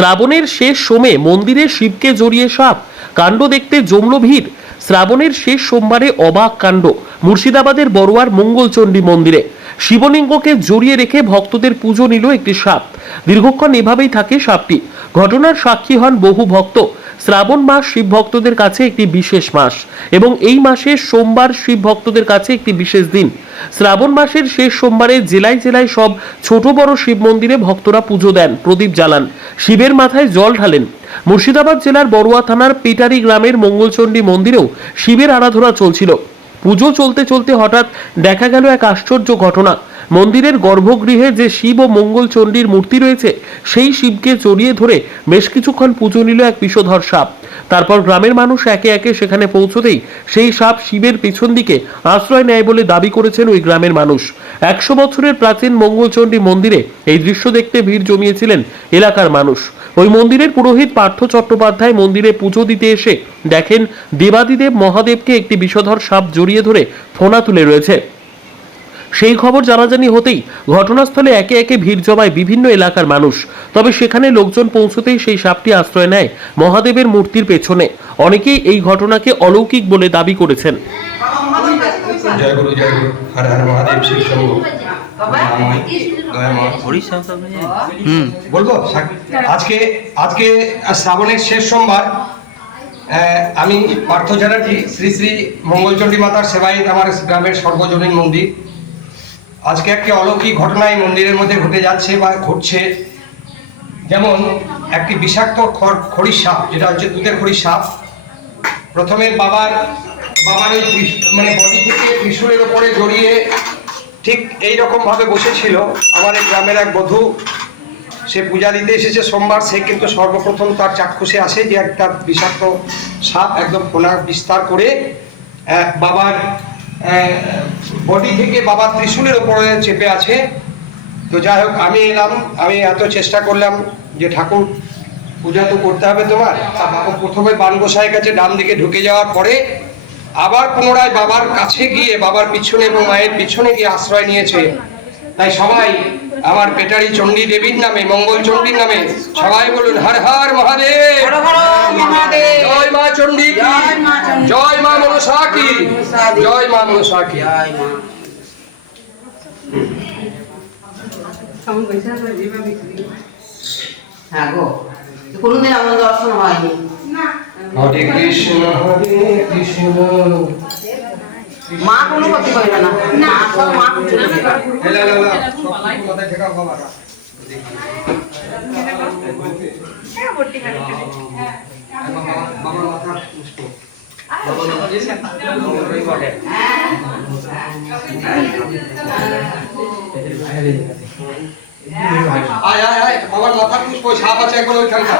শ্রাবণের শেষ সোমে মন্দিরে শিবকে জড়িয়ে সাপ। কাণ্ড দেখতে জমল ভিড়। শ্রাবণের শেষ সোমবারে অবাক কাণ্ড। মুর্শিদাবাদের বড়ুয়ার মঙ্গলচণ্ডী মন্দিরে। শিবলিঙ্গকে জড়িয়ে রেখে ভক্তদের পুজো নিল একটি সাপ। দীর্ঘক্ষণ এভাবেই থাকে সাপটি। ঘটনার সাক্ষী হন বহু ভক্ত। শ্রাবণ মাস শিব ভক্তদের কাছে একটি বিশেষ মাস এবং এই মাসে সোমবার শিব ভক্তদের কাছে একটি বিশেষ দিন। শ্রাবণ মাসের শেষ সোমবারে জেলায় জেলায় সব ছোট বড় শিব মন্দিরে ভক্তরা পুজো দেন, প্রদীপ জ্বালান, শিবের মাথায় জল ঢালেন। মুর্শিদাবাদ জেলার বড়ুয়া থানার পেটারি গ্রামের মঙ্গলচণ্ডী মন্দিরেও শিবের আরাধনা চলছিল। পুজো চলতে চলতে হঠাৎ দেখা গেল এক আশ্চর্য ঘটনা। মন্দিরের গর্ভগৃহে যে শিব ও মঙ্গলচণ্ডীর মূর্তি রয়েছে, সেই শিবকে জড়িয়ে ধরে বেশ কিছুক্ষণ পুজো নিল এক বিষধর সাপ। তারপর গ্রামের মানুষ একে একে সেখানে পৌঁছতেই সেই সাপ শিবের পেছন দিকে আশ্রয় নেয় বলে দাবি করেছেন ওই গ্রামের মানুষ। একশো বছরের প্রাচীন মঙ্গলচণ্ডী মন্দিরে এই দৃশ্য দেখতে ভিড় জমিয়েছিলেন এলাকার মানুষ। ওই মন্দিরের পুরোহিত পার্থ চট্টোপাধ্যায় মন্দিরে পুজো দিতে এসে দেখেন দেবাদিদেব মহাদেবকে একটি বিষধর সাপ জড়িয়ে ধরে ফোনা তুলে রয়েছে। সেই খবর জানাজানি হতেই ঘটনাস্থলে একে একে ভিড় জমায় বিভিন্ন এলাকার মানুষ। তবে সেখানে লোকজন পৌঁছতেই সেই সাপটি আশ্রয় নেয় মহাদেবের মূর্তির পেছনে। অনেকেই এই ঘটনাকে অলৌকিক বলে দাবি করেছেন। জয় গুরু জয় গুরু। হর হর মহাদেব শিব শম্ভু। মহাময়, দয়াময়। উড়িষ্যা তো আপনি হুম। বলব? আজকে আজকে শ্রাবণের শেষ সোমবার আমি পার্থ চ্যাটার্জি শ্রী শ্রী মঙ্গলচণ্ডী মাতার সেবায়িত আমার গ্রামের সর্বজনীন মন্দির। আজকে একটি অলৌকিক ঘটনায় মন্দিরের মধ্যে ঘটে যাচ্ছে বা ঘটছে। যেমন একটি বিষাক্ত খড় সাপ, যেটা হচ্ছে দুধের খড়ির সাপ। প্রথমে বাবার বাবার ওই মানে বডি থেকে ত্রিশূলের ওপরে জড়িয়ে ঠিক এই রকম ভাবে বসেছিল আমাদের গ্রামের এক বধূ, সে পূজা দিতে এসেছে সোমবার, সে কিন্তু সর্বপ্রথম তার চাক্ষুষে আসে যে একটা বিষাক্ত সাপ একদম ফোনা বিস্তার করে বাবার বডি থেকে বাবার ত্রিশূলের ওপরে চেপে আছে। তো যাই হোক আমি এলাম আমি এত চেষ্টা করলাম যে ঠাকুর পূজা তো করতে হবে তোমার। বাবা প্রথমে বান গোসাইয়ের কাছে ডান দিকে ঢুকে যাওয়ার পরে আবার পুনরায় বাবার কাছে গিয়ে বাবার পিছনে এবং মায়ের পিছনে গিয়ে আশ্রয় নিয়েছে। তাই সবাই আমার পেটারি চণ্ডী দেবীর নামে মঙ্গল চণ্ডীর নামে সবাই বলুন হর হর মহাদেব। হর হর মহাদেব। জয় মা চণ্ডী কি জয় মা চণ্ডী। জয় মা মনসা কি মনসা দেবী। জয় মা মনসা কি জয় মা হ্যাঁ গো কোনোদিন আমার দর্শন হয়নি হরে কৃষ্ণ হরে কৃষ্ণ মা কোনো ক্ষতি করবে না না সব মা বাবা মাথা আয় আয় আয় আমার মাথার পুষ্প সাপ আছে একবার ওইখানটা